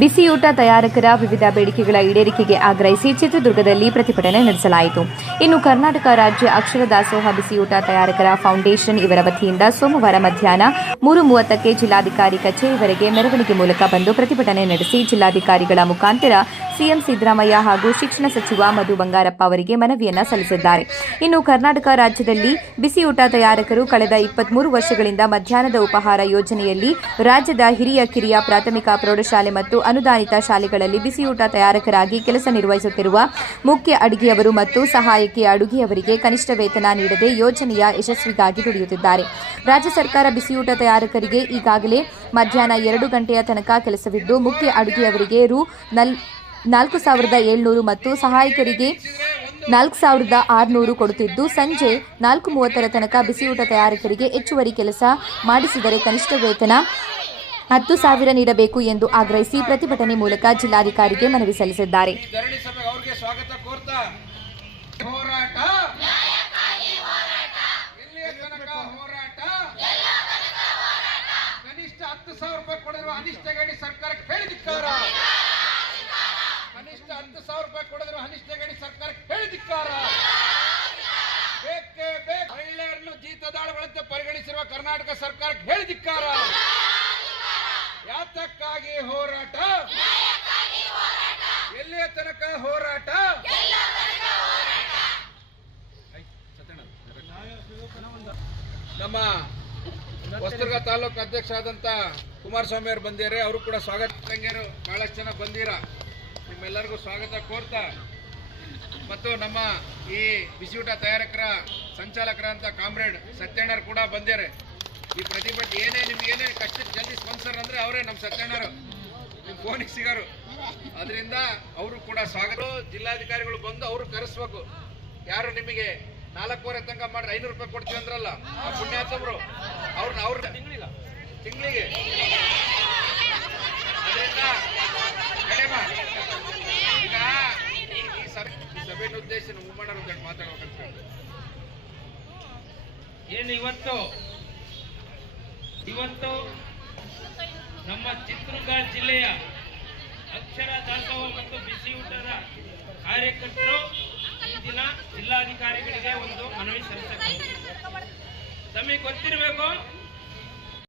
ಬಿಸಿಯೂಟ ತಯಾರಕರ ವಿವಿಧ ಬೇಡಿಕೆಗಳ ಈಡೇರಿಕೆಗೆ ಆಗ್ರಹಿಸಿ ಚಿತ್ರದುರ್ಗದಲ್ಲಿ ಪ್ರತಿಭಟನೆ ನಡೆಸಲಾಯಿತು. ಇನ್ನು ಕರ್ನಾಟಕ ರಾಜ್ಯ ಅಕ್ಷರ ದಾಸೋಹ ಬಿಸಿಯೂಟ ತಯಾರಕರ ಫೌಂಡೇಶನ್ ಇವರ ವತಿಯಿಂದ ಸೋಮವಾರ ಮಧ್ಯಾಹ್ನ ಮೂರು ಮೂವತ್ತಕ್ಕೆ ಜಿಲ್ಲಾಧಿಕಾರಿ ಕಚೇರಿವರೆಗೆ ಮೆರವಣಿಗೆ ಮೂಲಕ ಬಂದು ಪ್ರತಿಭಟನೆ ನಡೆಸಿ ಜಿಲ್ಲಾಧಿಕಾರಿಗಳ ಮುಖಾಂತರ ಸಿಎಂ ಸಿದ್ದರಾಮಯ್ಯ ಹಾಗೂ ಶಿಕ್ಷಣ ಸಚಿವ ಮಧು ಬಂಗಾರಪ್ಪ ಅವರಿಗೆ ಮನವಿಯನ್ನ ಸಲ್ಲಿಸಿದ್ದಾರೆ. ಇನ್ನು ಕರ್ನಾಟಕ ರಾಜ್ಯದಲ್ಲಿ ಬಿಸಿಯೂಟ ತಯಾರಕರು ಕಳೆದ ಇಪ್ಪತ್ಮೂರು ವರ್ಷಗಳಿಂದ ಮಧ್ಯಾಹ್ನದ ಉಪಹಾರ ಯೋಜನೆಯಲ್ಲಿ ರಾಜ್ಯದ ಹಿರಿಯ ಕಿರಿಯ ಪ್ರಾಥಮಿಕ ಪ್ರೌಢಶಾಲೆ ಮತ್ತು ಅನುದಾನಿತ ಶಾಲೆಗಳಲ್ಲಿ ಬಿಸಿಯೂಟ ತಯಾರಕರಾಗಿ ಕೆಲಸ ನಿರ್ವಹಿಸುತ್ತಿರುವ ಮುಖ್ಯ ಅಡುಗೆಯವರು ಮತ್ತು ಸಹಾಯಕಿ ಅಡುಗೆಯವರಿಗೆ ಕನಿಷ್ಠ ವೇತನ ನೀಡದೆ ಯೋಜನೆಯ ಯಶಸ್ವಿಗಾಗಿ ದುಡಿಯುತ್ತಿದ್ದಾರೆ. ರಾಜ್ಯ ಸರ್ಕಾರ ಬಿಸಿಯೂಟ ತಯಾರಕರಿಗೆ ಈಗಾಗಲೇ ಮಧ್ಯಾಹ್ನ ಎರಡು ಗಂಟೆಯ ತನಕ ಕೆಲಸವಿದ್ದು ಮುಖ್ಯ ಅಡುಗೆಯವರಿಗೆ ರು ನಲ್ ನಾಲ್ಕು ಸಾವಿರದ ಏಳ್ನೂರು ಮತ್ತು ಸಹಾಯಕರಿಗೆ ನಾಲ್ಕು ಸಾವಿರದ ಆರುನೂರು ಕೊಡುತ್ತಿದ್ದು, ಸಂಜೆ ನಾಲ್ಕು ಮೂವತ್ತರ ತನಕ ಬಿಸಿಯೂಟ ತಯಾರಕರಿಗೆ ಹೆಚ್ಚುವರಿ ಕೆಲಸ ಮಾಡಿಸಿದರೆ ಕನಿಷ್ಠ ವೇತನ ಹತ್ತು ಸಾವಿರ ನೀಡಬೇಕು ಎಂದು ಆಗ್ರಹಿಸಿ ಪ್ರತಿಭಟನೆ ಮೂಲಕ ಜಿಲ್ಲಾಧಿಕಾರಿಗೆ ಮನವಿ ಸಲ್ಲಿಸಿದ್ದಾರೆ. ಕನಿಷ್ಠ ಹತ್ತು ಸಾವಿರ ರೂಪಾಯಿ ಕೊಡಿದ್ರು ಅನಿಷ್ಟ ಗಡಿ ಸರ್ಕಾರ ಹೇಳಿದಿಕ್ಕಾರ ಬೇಕೇ ಬೇಕು. ಮಹಿಳೆಯರನ್ನು ಜೀತದಾಳುಗಳಂತೆ ಪರಿಗಣಿಸಿರುವ ಕರ್ನಾಟಕ ಸರ್ಕಾರಕ್ಕೆ ಹೇಳಿದಿಕ್ಕಾರ ಯಾತಕ್ಕಾಗಿ ಹೋರಾಟ? ಎಲ್ಲಿಯ ತನಕ ಹೋರಾಟ? ನಮ್ಮ ಹೊಸದುರ್ಗ ತಾಲೂಕು ಅಧ್ಯಕ್ಷ ಆದಂತ ಕುಮಾರಸ್ವಾಮಿ ಅವರು ಬಂದಿದ್ದಾರೆ. ಅವರು ಕೂಡ ಸ್ವಾಗತ. ತಂಗಿಯರು ಬಹಳಷ್ಟು ಜನ ಬಂದಿರ? ನಿಮ್ಮೆಲ್ಲರಿಗೂ ಸ್ವಾಗತ ಕೋರ್ತಾ. ಮತ್ತು ನಮ್ಮ ಈ ಬಿಸಿಯೂಟ ತಯಾರಕರ ಸಂಚಾಲಕರಂತ ಕಾಮ್ರೇಡ್ ಸತ್ಯಣ್ಣರು ಕೂಡ ಬಂದ್ಯಾರೆ ಈ ಪ್ರತಿಭಟನೆ ಏನೇ ನಿಮ್ಗೆ ಏನೇ ಕಷ್ಟ ಜಲ್ದಿ ಸ್ಪಾನ್ಸರ್ ಅಂದ್ರೆ ಅವರೇ ನಮ್ಮ ಸತ್ಯಣ್ಣರು. ನಿಮ್ ಫೋನಿಗೆ ಸಿಗೋರು. ಅದರಿಂದ ಅವರು ಕೂಡ ಸ್ವಾಗತ. ಜಿಲ್ಲಾಧಿಕಾರಿಗಳು ಬಂದು ಅವರು ಕರೆಸ್ಬೇಕು. ಯಾರು ನಿಮಗೆ ನಾಲ್ಕೂವರೆ ತನಕ ಮಾಡ್ರೆ ಐನೂರು ರೂಪಾಯಿ ಕೊಡ್ತೀವಿ ಅಂದ್ರಲ್ಲ, ಆ ಪುಣ್ಯಾತ್ರು ಅವ್ರನ್ನ ಅವ್ರ ತಿಂಗಳಿಗೆ ಅದರಿಂದ ಕಡಿಮೆ ಈಗ ಈ- ಈ ಸಭೆ ಉದ್ದೇಶ ಮುಮ್ಮಣ್ಣರು ಅಂತ ಮಾತಾಡ್ಬೇಕಂತ ಏನು ಇವತ್ತು? ಇವತ್ತು ನಮ್ಮ ಚಿತ್ರದುರ್ಗ ಜಿಲ್ಲೆಯ ಅಕ್ಷರ ದಾಸೋಹ ಮತ್ತು ಬಿಸಿ ಊಟದ ಕಾರ್ಯಕರ್ತರು ಈ ದಿನ ಜಿಲ್ಲಾಧಿಕಾರಿಗಳಿಗೆ ಒಂದು ಮನವಿ ಸಲ್ಲಿಸಬೇಕು. ತಮಗೆ ಗೊತ್ತಿರಬೇಕು